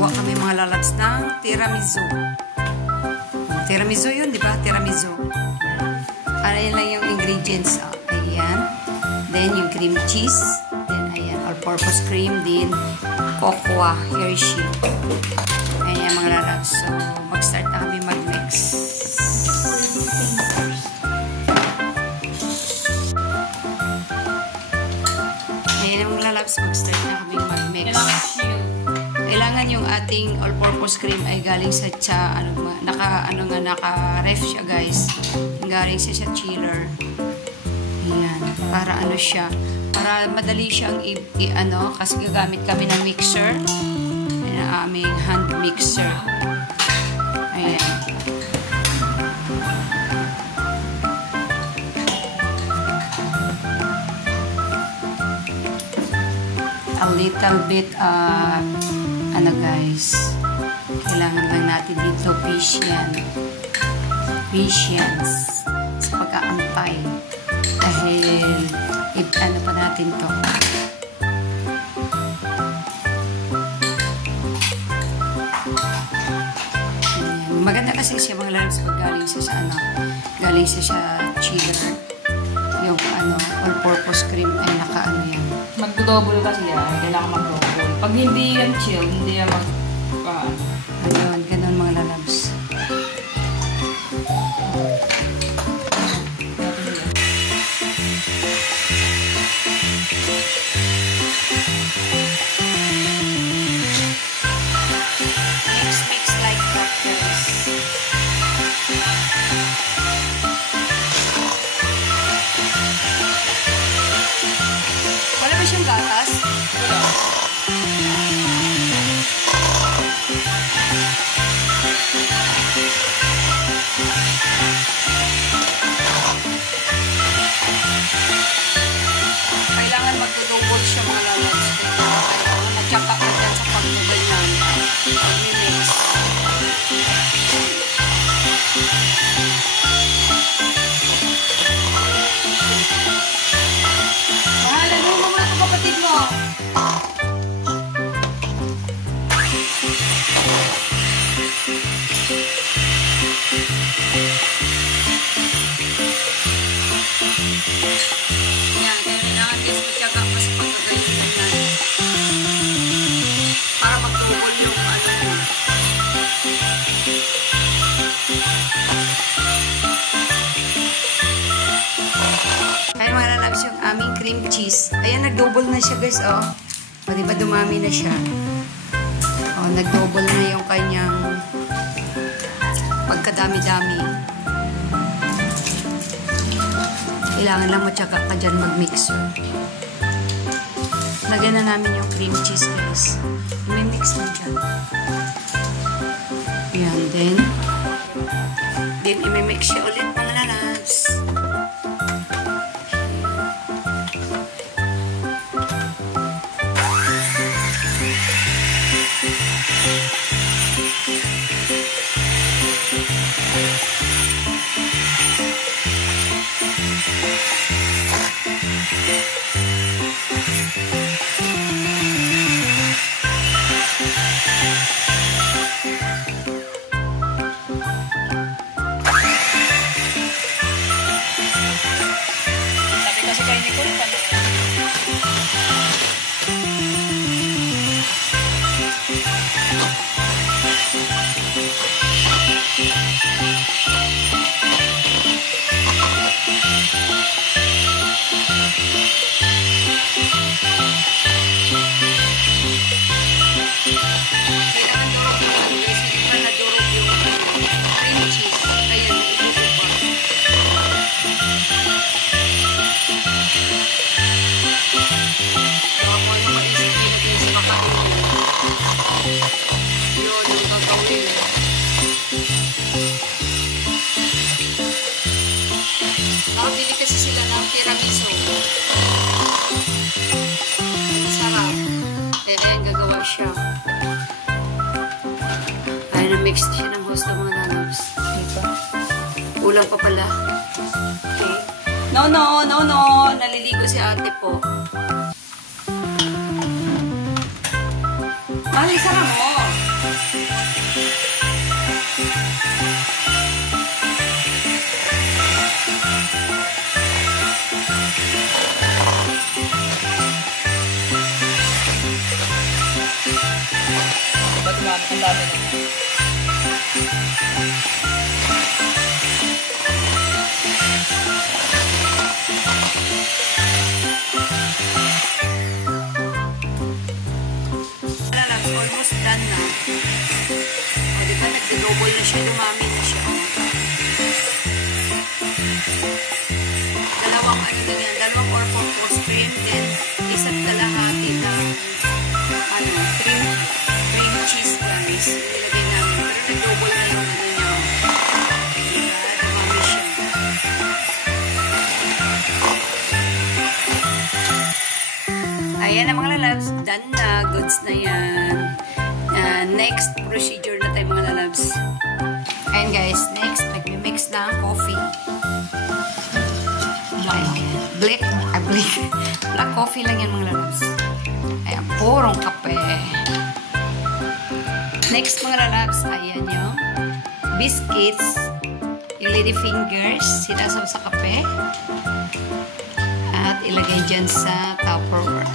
Gagawa kami mga lalabs ng tiramisu. Tiramisu yun, di ba? Tiramisu. Ayan lang yung ingredients. Ayan. Then, yung cream cheese. Then, ayan. All-purpose cream. Then, cocoa, Hershey. Ayan mga lalabs. So, mag-start na kami mag-mix. Ayan mga lalabs. Mag-start na kami mag-mix. Kailangan yung ating all-purpose cream ay galing sa naka-ref siya guys. Galing siya sa chiller. Ayan. Para ano siya. Para madali siyang kasi gagamit kami ng mixer. Ayan ang aming hand mixer. Ayan. A little bit guys, kailangan lang natin dito patience sa pag-aantay dahil pa natin to. Ayan. Maganda kasi siya mga lalabs pag galing siya sa chiller. Yung all-purpose cream ay yan. Mag-double kasi yan. Kailangan mag-double. Pag hindi yan chill, hindi yan Ayun, ganun mga lalabs. Mix like that, guys. Wala ba siyang gatas? Kailangan mag-double siya mga lalabs. Kailangan nagtsaka ka dyan sa pag-double niyan. Pag-mix. Mahalan mo mga kapatid mo. Yan, kailangan guys magtyaga pa sa pagkagayon yan. Para mag-double yung mo. Ayan mga lalabs yung aming cream cheese. Ayan, nag-double na siya guys, oh. O, diba dumami na siya? O, nag-double na yung kanyang pagkadami-dami. Kailangan lang matsaka ka dyan mag-mixer. Lagyan na namin yung cream cheese guys. I-mix na dyan. Yan, then i-mix siya ulit mga lalabs. Nakabili kasi sila ng tiramisu. Masarap. Ayan, gagawa siya. Ayan, na-mix siya ng gusto mga lalabs. Ulang pa pala. Okay. No. Naliligo si ate po. Ay, sarap mo. na siya, dumami na siya. Dalawang ano na yan, dalawang all-purpose cream, then isa't kalahati na cream cheese guys. Nilagay namin, pero nag-double na yung ano niya. Dumami siya. Ayan ang mga lalabs, done na, goods na yan. Next procedure na tayo mga lalabs. Ayan guys, next, nag-mix na ang coffee. Black coffee lang yan mga lalabs. Ayan, purong kape. Next mga lalabs, ayan yung biscuits, yung lady fingers, sinasam sa kape. At ilagay dyan sa Tupperware.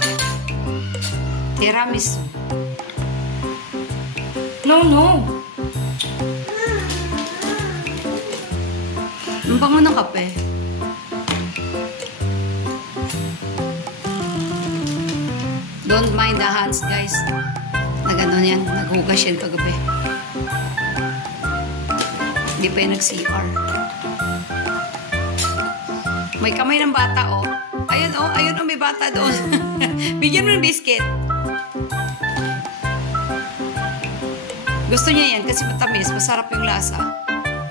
Tiramisu. No. Ang bango ng kape. Don't mind the hands, guys. Nag-ano yan, naghugas yan kagabi. Hindi pa yung nag-CR. May kamay ng bata, oh. Ayun, may bata doon. Bigyan mo ng biscuit. Gusto niya yan kasi matamis, masarap yung lasa.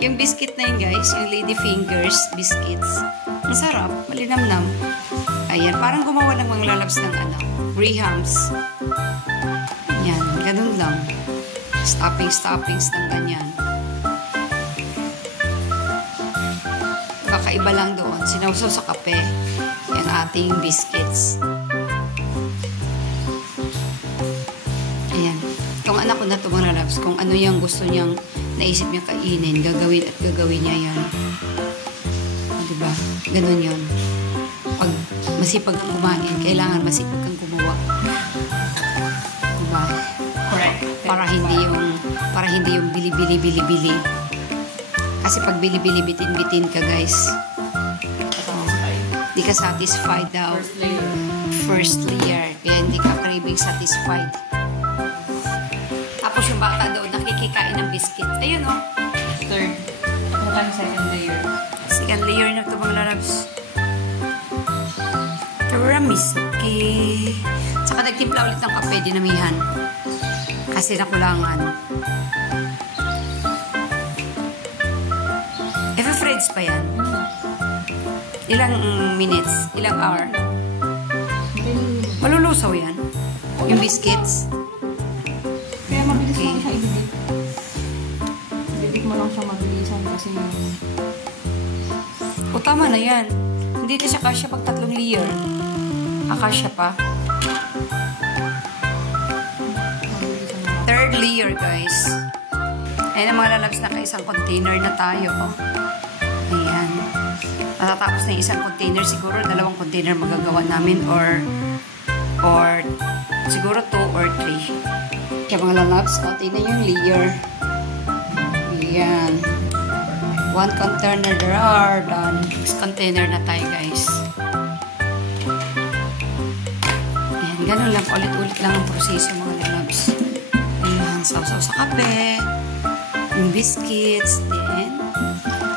Yung biscuit na yun, guys, yung lady fingers biscuits. Masarap, malinamnam. Ayan, parang gumawa ng mga lalabs ng ano, Grahams. Yan, ganun lang. Stoppings ng ganyan. Kakaiba lang doon. Sinawsaw sa kape. Yan, ating biscuits. Ayan. Itong anak ko na ito mga lalabs, kung ano yung gusto niyang naisip niya kainin, gagawin niya yan. Diba? Ganun yun. Pag masipag kang kumain, kailangan masipag kang gumawa. Diba? Correct. Para hindi yung bili-bili. Kasi pag bili-bili, bitin-bitin ka, guys. Hindi ka satisfied daw. First layer. Kaya hindi ka craving satisfied. Tapos yung bata daw nakikikain ng biscuit. Ayun, oh. Third. Ano tayo second layer? Second layer na ito mga lalabs. Tiramisu. Okay. Saka nagtimpla ulit ng kape, dinamihan. Kasi nakulangan. Ever-fridge pa yan. Ilang minutes? Ilang hour? Malulusaw yan. Yung biscuits. Kaya mabilis lang siya ibibig. Ibibig mo lang siya mabilisan kasi O tama na yan. Hindi na siya kasya pag 3 layer. Akasya pa. Third layer, guys. Ayan ang mga lalabs na isang container na tayo. Ayan. Matatapos na yung isang container. Siguro 2 container magagawa namin or siguro 2 or 3. Kaya mga lalabs, tingnan yung layer. Ayan. 1 container there are done. 6 container na tayo, guys. Ayan, ganun lang. Ulit-ulit lang ang proseso, mga lalabs. Ayan, sausaw sa kape. Yung biscuits. Then,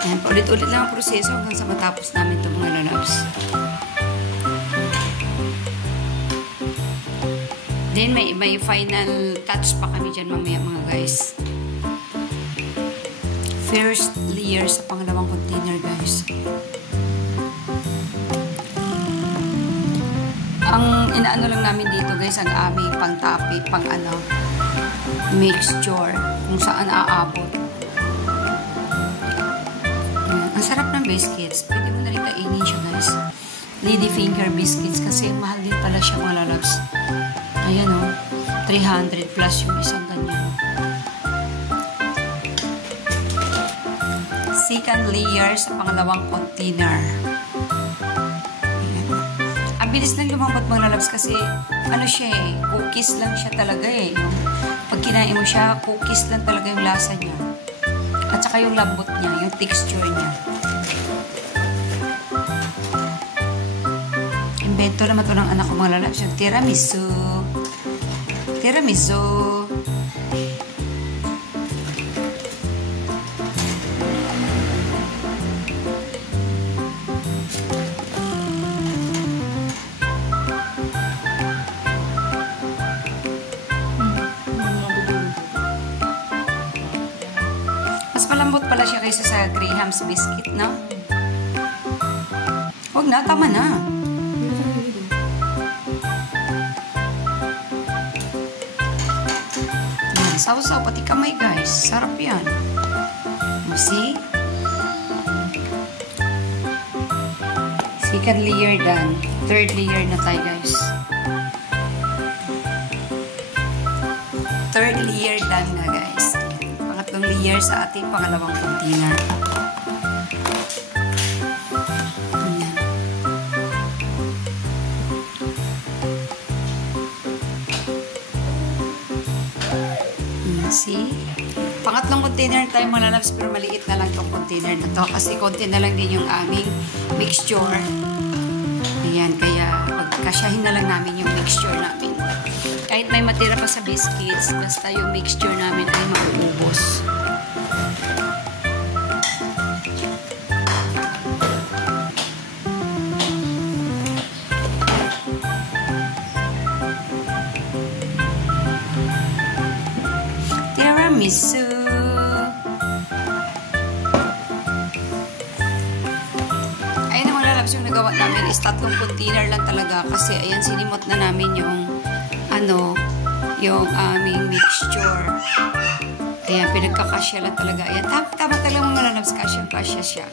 ayan, ulit-ulit lang ang proseso hanggang sa matapos namin ito, mga lalabs. Then, may final touch pa kami dyan mamaya, mga guys. First layer sa pangalawang container, guys. Ang inaano lang namin dito, guys, ang aming pang-tapi, pang-ano, mixture, kung saan aabot. Ayan. Ang sarap ng biscuits. Pwede mo na rin kainin siya, guys. Lady finger biscuits kasi mahal din pala siya, mga lalabs. Ayan, oh. 300 plus yung isang ganyan. Second layer sa pangalawang container. Ayan. Ang bilis lang lumambot, mga lalabs, kasi ano siya eh, cookies lang siya talaga eh. Pag kinain mo siya, cookies lang talaga yung lasa niya. At saka yung lambot niya, yung texture niya. Invento naman ito ng anak ko, mga lalabs, yung tiramisu. Tiramisu. malambot pala siya kaysa sa Graham's biscuit, no? Huwag na, tama na. Yan, sausaw, pati kamay guys. Sarap yan. See? Second layer done. Third layer na tayo guys. Third layer done na guys. Pangatlong layer sa ating pangalawang container. Ayan. See? Pangatlong container tayo mga lalabs, pero maliit na lang itong container na to kasi konti na lang din yung aming mixture. Ayan, kaya pagkasyahin na lang namin yung mixture namin. Kahit may matira pa sa biscuits, basta yung mixture namin ay mauubos. Tiramisu. Yung nagawa namin is 3 container lang talaga kasi ayan sinimot na namin yung yung aming mixture. Ayan, pinagkakasya lang talaga. Ayan, tama talaga mga lalabs, kasya siya.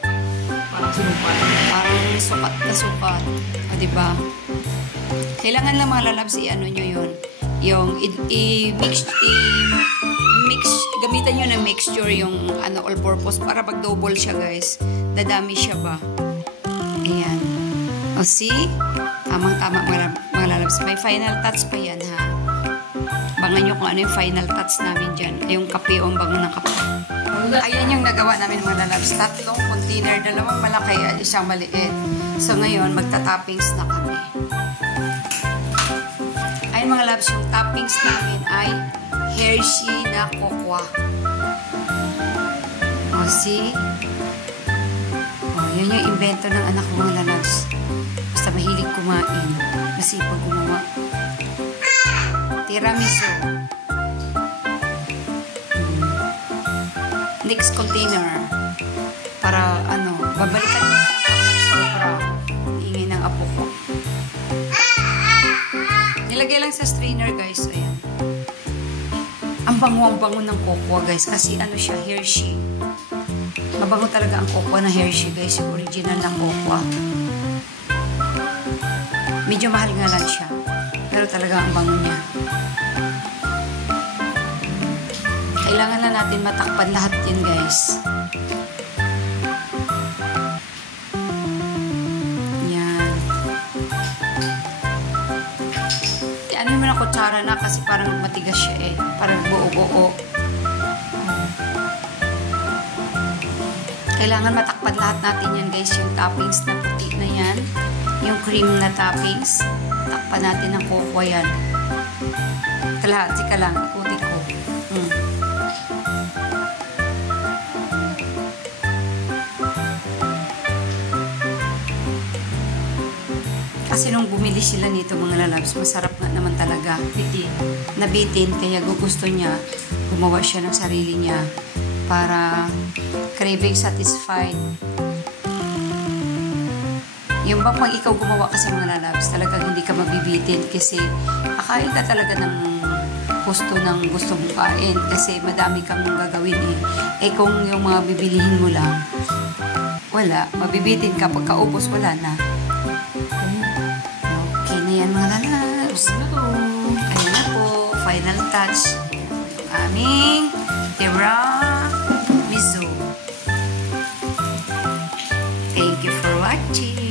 Parang sinukat. Parang sukat na sukat. O, diba? Kailangan lang mga lalabs i-ano nyo yun. Yung i-mix, gamitan nyo ng mixture yung all-purpose para pag double siya guys. Dadami siya ba? Ayan. O, see? Tamang-tama mga lalabs. May final touch pa yan, ha? Bangan nyo kung ano yung final touch namin dyan. Yung kape o ang bango ng kape. Ayan yung nagawa namin mga lalabs. 3 container, 2 malaki at 1 maliit. So, ngayon, magta-toppings na kami. Ayan mga lalabs, yung toppings namin ay Hershey na cocoa. O, see? Yan yung invento ng anak ko mga lalabs. Basta mahilig kumain. Masipag gumawa. Tiramisu. Next container. Para babalikan mo sobra. Ingay ng apo ko. Nilagay lang sa strainer guys. Ayan. Ang bango ng cocoa guys. Kasi siya, Hershey. Mabango talaga ang cocoa na Hershey guys. Yung original na cocoa. Medyo mahal nga lang siya. Pero talaga ang bango niya. Kailangan na natin matakpan lahat yan guys. Yan. Ano mo na kutsara na kasi parang matigas siya eh. Parang buo-buo. Kailangan matakpan lahat natin yan guys. Yung toppings na puti na yan. Yung cream na toppings. Takpan natin ng cocoa yan. Kalahati ka lang. Ikutin ko. Kasi nung bumili sila nito mga lalabs, masarap nga naman talaga. Nabitin. Kaya gusto niya. Gumawa siya ng sarili niya. Para craving satisfied. Yung bang pag ikaw gumawa kasi mga lalabs, talagang hindi ka mabibitin kasi kakain ka talaga ng gusto mong kain kasi madami kang gagawin eh. Eh kung yung mga bibilihin mo lang, wala. Mabibitin ka pagkaubos, wala na. Okay na yan mga lalabs. Ayun na po. Final touch. Yung aming tiramisu. Thank you for watching.